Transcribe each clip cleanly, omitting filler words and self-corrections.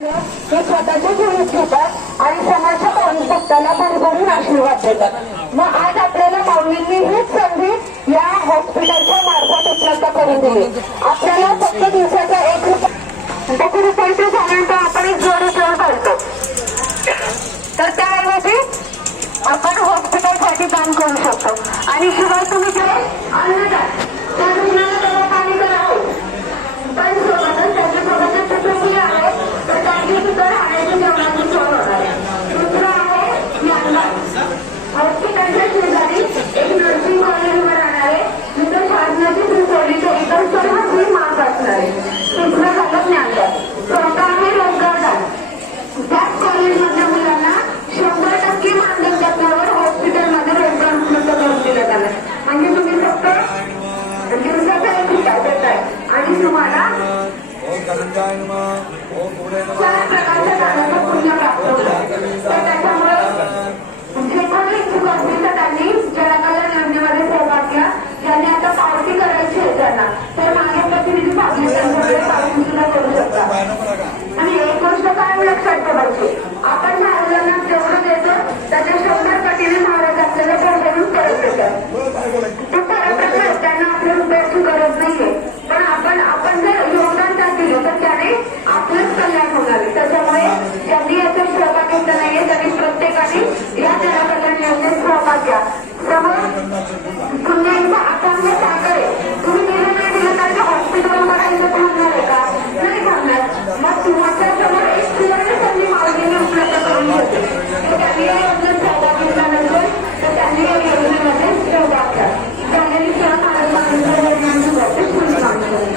हे स्वतःचे जीवित घेतात आणि समाजच्या भक्ताला भरभरून आशीर्वाद देतात। मग आज आपल्याला माऊलींनी हीच संधी या हॉस्पिटलच्या मार्फत उपलब्ध करून दिली। आपल्याला फक्त दिवसाचा 1 रुपयाचे झाल्यानंतर आपण एक जोडी सेवा करतो, तर त्याऐवजी आपण हॉस्पिटलसाठी काम करू शकतो। आणि शिवाय तुम्ही जे अन्नदान त्या रुग्णाला दवा पाणी करावं, पण सोबतच त्याच्यासोबतच कुटुंबीय आहे तर त्यांची सुद्धा राहण्याची जेवणाची सोय होणार आहे। दुसरं आहे ज्ञानदान। हॉस्पिटलच्या शेजारी एक नर्सिंग कॉलेज उभं राहणार आहे, जिथे शासनाची सुचवलीचे इतर सर्व फी माफ असणार आहे। तिसरं झालं ज्ञानदान। चौथा आहे रोजगारदान। त्याच कॉलेजमधल्या मुलांना 100% मानधन तत्वावर हॉस्पिटलमध्ये रोजगार उपलब्ध करून दिला जाणार। म्हणजे तुम्ही फक्त दिवसाचा 1 रुपया देताय आणि तुम्हाला 4 प्रकारच्या दानाचं पुण्य प्राप्त होतं। तर त्याच्यामुळे जे कोणी इच्छुक असतील तर त्यांनी जनकल्याण योजनेमध्ये सहभाग घ्या। ज्यांनी आता पावती करायची आहे त्यांना तर मागे प्रतिनिधी त्यांच्याकडे पावती सुद्धा करू शकता। आणि एक गोष्ट काय लक्षात ठेवायची, आपण महाराजांना जेवढं देतो त्याच्या 100 पटीने महाराज आपल्याला भरभरून परत देतात। तो परत त्यांना आपल्या रुपयाची गरज नाहीये, पण आपण जर योगदान त्यात दिलं तर त्याने आपलंच कल्याण होणार आहे। त्याच्यामुळे ज्यांनी याचा सहभाग घेतला नाहीये त्यांनी प्रत्येकाने या जनकल्याण योजनेत सहभाग घ्या। समोर पुन्हा एकदा अथांग सागर आहे, तुम्ही दिलं नाही दिलं तर हॉस्पिटल करायचं थांबणार आहे का? नाही थांबणार। मग तुमच्या समोर एक सुवर्ण संधी माऊलीने उपलब्ध करून घेतली, त्यांनी या योजनेत सहभाग घेतला नसेल तर त्यांनी या योजनेमध्ये सहभाग घ्या। झालेली सेवा महाराजांची पुढे काम करेल।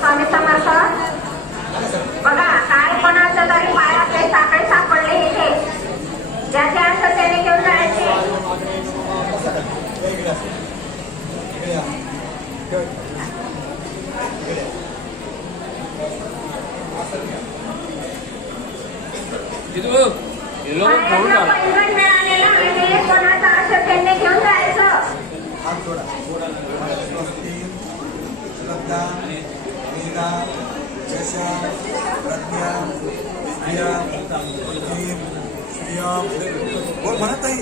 स्वामी समर्थ। बघा, काय कोणाचं तरी पायात साखळी सापडले इथे, ज्याचे असं त्याने घेऊन जायचे। मिळालेला आणि कोणाचा असं त्यांनी घेऊन जायचं। म्हणत नाही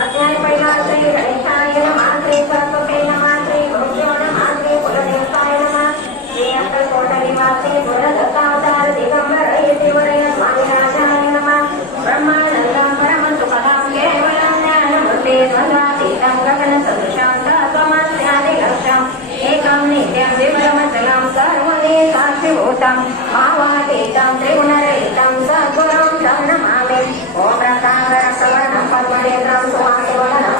अध्याय पहिला श्री गणेशाय नमः, श्री सरस्वती नमः, श्री गुरुभ्यो नमः, श्री कुलदेवताय नमः, श्री अक्कलकोटनिवासी गुणदत्तावतार दिगंबर यतिवरय स्वामिनाथाय नमः। ब्रह्मानन्दं परमं सुखदं केवलं ज्ञानमूर्ति द्वन्द्वातीतं गगनसदृशं तत्त्वमस्यादिलक्ष्यम् एकं नित्यं विमलमचलं सर्वदे साक्षिभूतं भावातीतं त्रिगुणरहितं सद्गुरुं तं नमामि। ॐ रक्ताङ्गरक्तवर्णं पद्मनेत्रं सुहासवदनं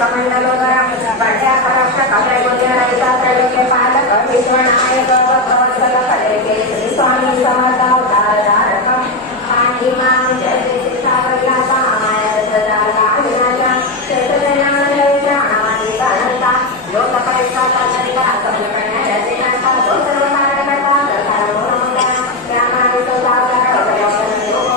कमण्डलोदरं पट्यापरक्षकत्रैगुण्यरहितत्रैलोक्यपालक विश्वनायक भगवत्सलकलेके श्री स्वामी समर्थावतारधारकं पाणिमां जय सावैलासाय सदालाविनाशं चैतन्यानन्दवित्राणादिकानन्ता लोकपरिष्ठाता सकलकन्या तो सर्वकारणकर्ता दशानोरमङ्गलं रामानुजो लोक